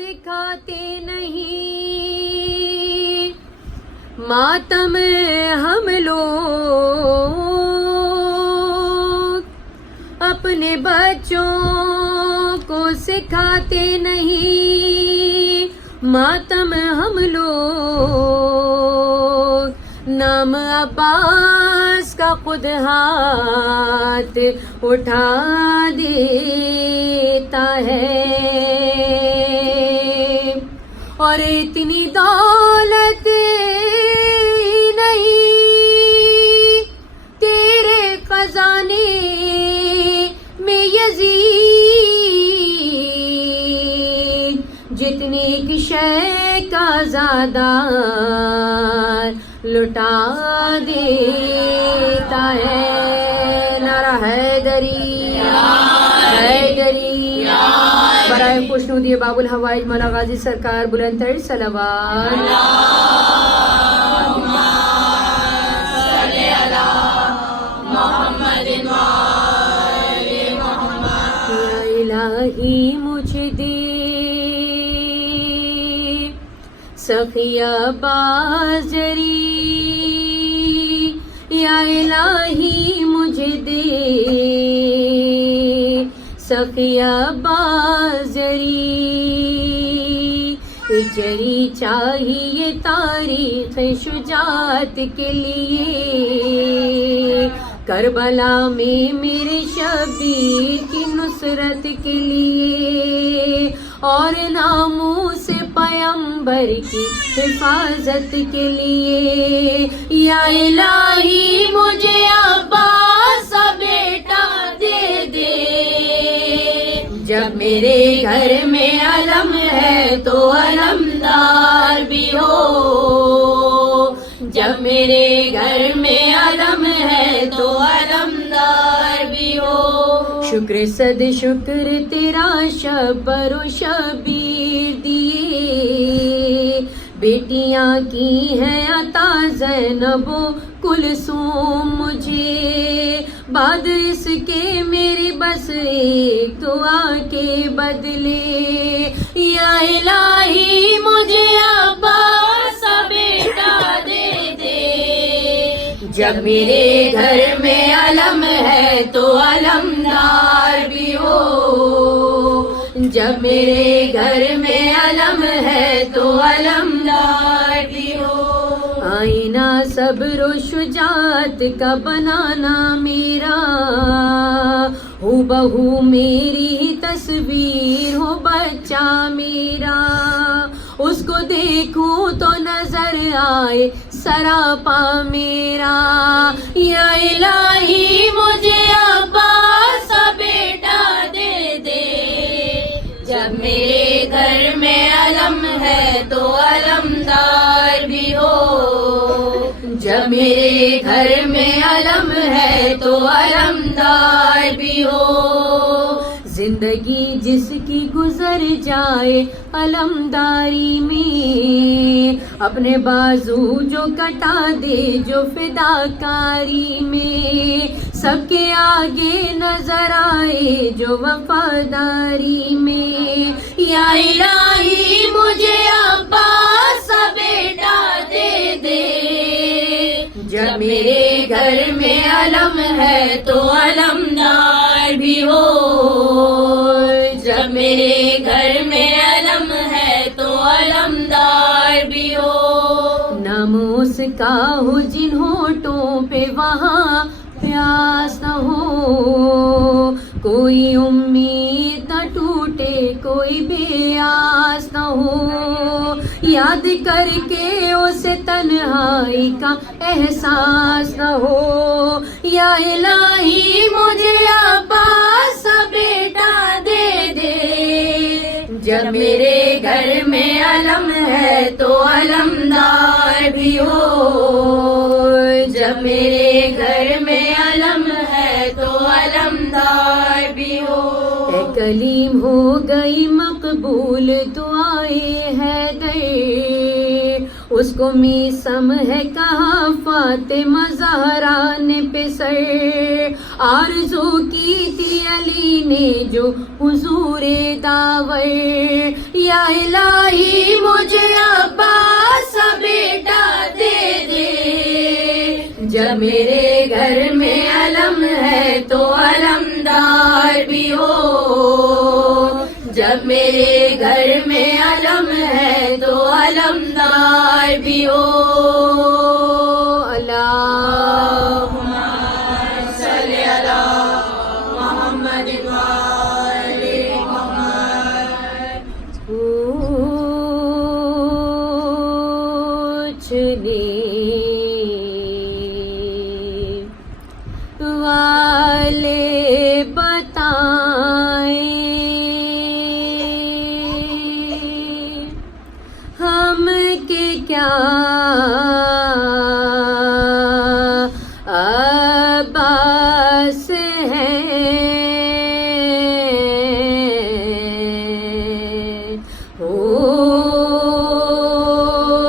سکھاتے نہیں، ماتم ہم لوگ اپنے بچوں کو سکھاتے نہیں، ماتم ہم لوگ نام عباس کا خود ہاتھ اٹھا دیتا ہے، اور اتنی دولت نہیں تیرے خزانے میں یزید، جتنی ایک شے کا زیادہ لٹا دیتا ہے۔ نعرہ حیدری حیدری، برائے خوشنودی باب الحوائج مولا غازی سرکار بلند تر صلوات۔ اللہم صلی علی محمد وآل محمد۔ یا الہی مجھے دے سخیہ بازری، یا الہی مجھے دے سخیہ بازری، جری چاہیے تاریخ شجاعت کے لیے، کربلا میں میرے شبیر کی نصرت کے لیے، اور ناموس پیغمبر کی حفاظت کے لیے، یا الہی مجھے عباس کا بیٹا دے دے، جب میرے گھر میں علم ہے تو علمدار بھی ہو، جب میرے گھر میں علم ہے تو علمدار بھی ہو، شکر صد شکر تیرا شبر و شبیر دیے، بیٹیاں کی ہیں عطا زینب و کلثوم مجھے، بعد اس کے میری بس ایک دعا کے بدلے، یا الہی مجھے عباس کا بیٹا دے دے، جب میرے گھر میں علم ہے تو علمدار بھی ہو، جب میرے گھر میں علم ہے تو علمدار بھی ہو، آئینہ صبر و شجاعت کا بنانا میرا، ہو بہو میری تصویر ہو بچہ میرا، اس کو دیکھوں تو نظر آئے سراپا میرا، یا الہی مجھے عباس کا بیٹا دے دے، جب میرے گھر میں علم ہے تو علمدار بھی ہو، جب میرے گھر میں علم ہے تو علمدار بھی ہو، زندگی جس کی گزر جائے علمداری میں، اپنے بازو جو کٹا دے جو فداکاری میں، سب کے آگے نظر آئے جو وفاداری میں، یا الہی مجھے عباس کا بیٹا دے دے، جب میرے گھر میں علم ہے تو علمدار بھی ہو، جب میرے گھر میں علم ہے تو علمدار بھی ہو، ناموس کا ہو جن ہونٹوں پہ وہاں پیاس نہ ہو، کوئی امید نہ ٹوٹے کوئی بے آس نہ ہو، یاد کر کے اسے تنہائی کا احساس نہ ہو، یا الہی مجھے عباس کا بیٹا دے دے، جب میرے گھر میں علم ہے تو علمدار بھی ہو، جب میرے گھر میں علم ہے تو علمدار بھی ہو، اے کلیم ہو گئی مقبول دعائے حیدر، اس کو میسم ہے کہاں فاطمہ زہرا نے پہ سر آرزو کی تھی علی نے جو حضور داور یا الہی مجھے عباس سا بیٹا دے دے جب میرے گھر میں علم ہے تو علمدار بھی ہو جب میرے گھر میں علم ہے تو علمدار بھی ہو اللہم صلی علی محمد وآل محمد پوچھنے والے بتائیں ہم کے کیا عباس ہیں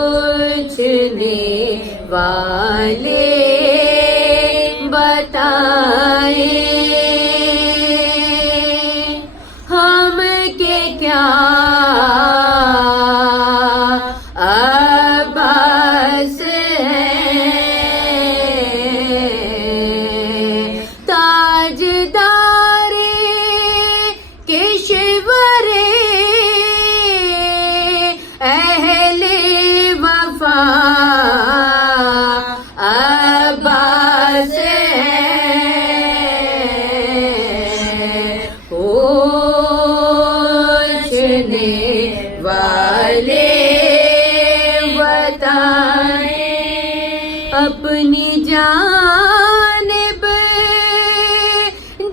پوچھنے والے بتائیں ہم کے کیا عباس ہیں تاجدار کشور اہل وفا عباس پوچھنے والے بتائیں اپنی جانب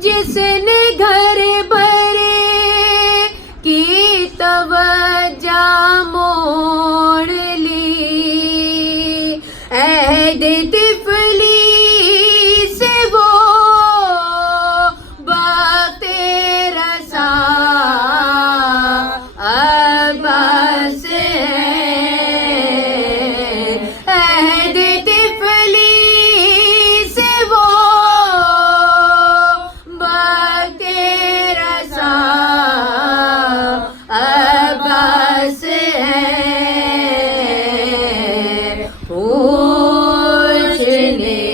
جس نے گھر بھرے کی توجہ موڑ لی عہد طفلی سے وہ بات رسا عباس ہیں عہد طفلی سے وہ بات رسا عباس ہیں پوچھنے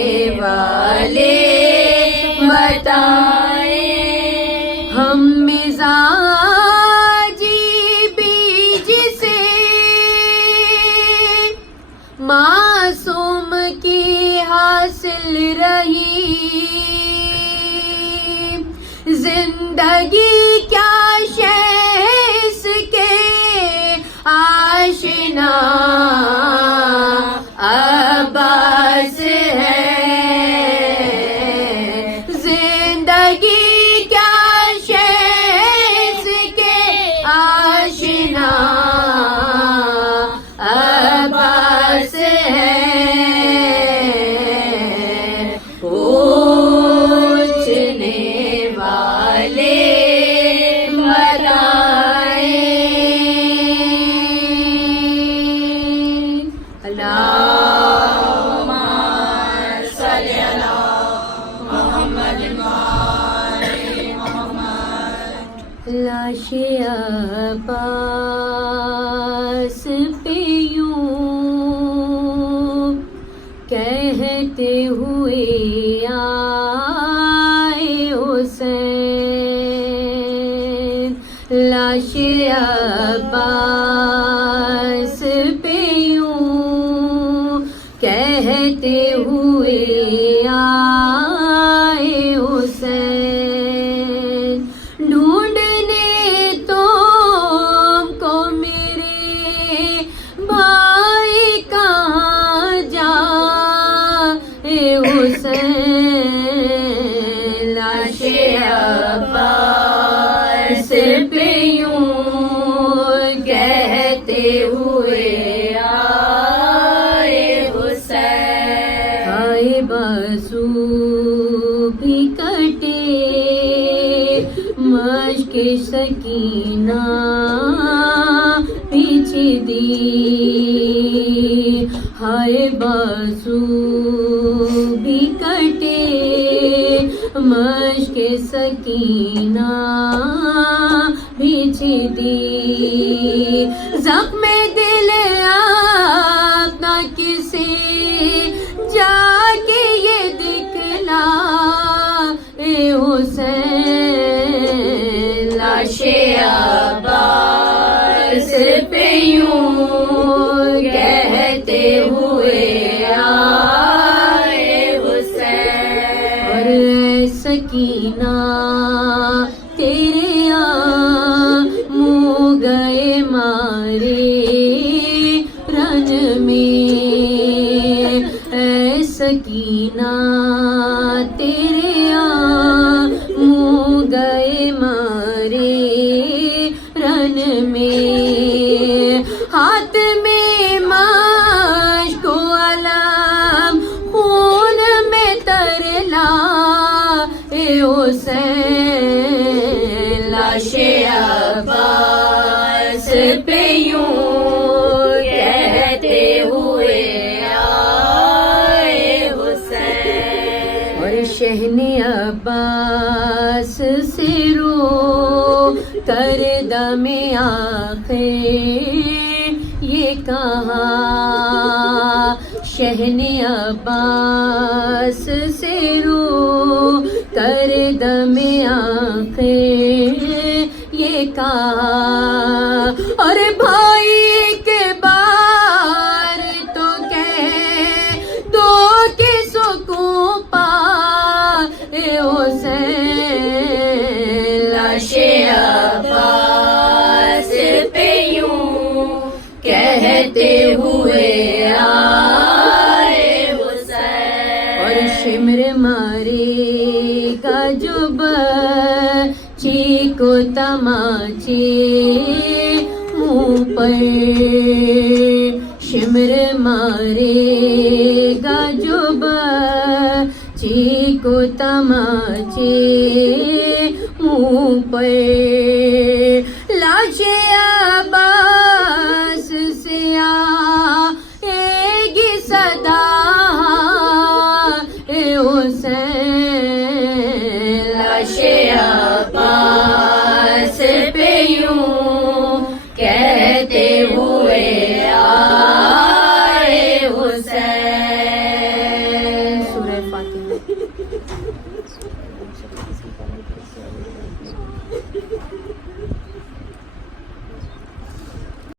والے بتائیں ہم مزاجی بیج سے معصوم کی حاصل رہی زندگی کیا شیس کے آشنا عباس ہیں زندگی کیا شیس کے آشنا عباس ہیں پوچھنے والے بتائیں اللہم صلی علی محمد وآل محمد لاش عباس پہ یوں کہتے ہوئے آئے حسین لاش عباس پہ یوں کہتے ہوئے آئے حسین ڈھونڈنے تم کو میرے بھائی کہاں جائے حسین لاش عباس پہ یوں کہتے ہوئے آئے حسین آئے بازو بھی کٹے مشق سکینہ پیچھے دی جائے بازو بھی کٹے مشق سکینہ بھیج دی زخم دل اپنا کسی جا کے یہ دکھلا اے حسین لاش عباس پہ یوں کہتے ہوئے آئے حسین اور سکینہ تیرے منہ گئے مارے رن میں اے سکینہ تیرے منہ گئے مارے رن میں ہاتھ میں مشک و علم خون میں ترلا اے حسین لاش عباس پہ یوں کہتے ہوئے آئے حسین اور شہن عباس سے رو کر دم آخر یہ کہا شہن عباس سے رو کر دم آخر یہ کہا اور بھائی کے بار تو کہہ دو کہ سکون پا اے حسین لاش عباس پہ یوں کہتے ہوئے آئے حسین اور شمر مارے گا جو بچی کو تماچے منہ پر شمر مارے گا جو بچی کو تماچے منہ پر لاش عباس سے آئے گی صدا اے حسین لاش عباس پہ یوں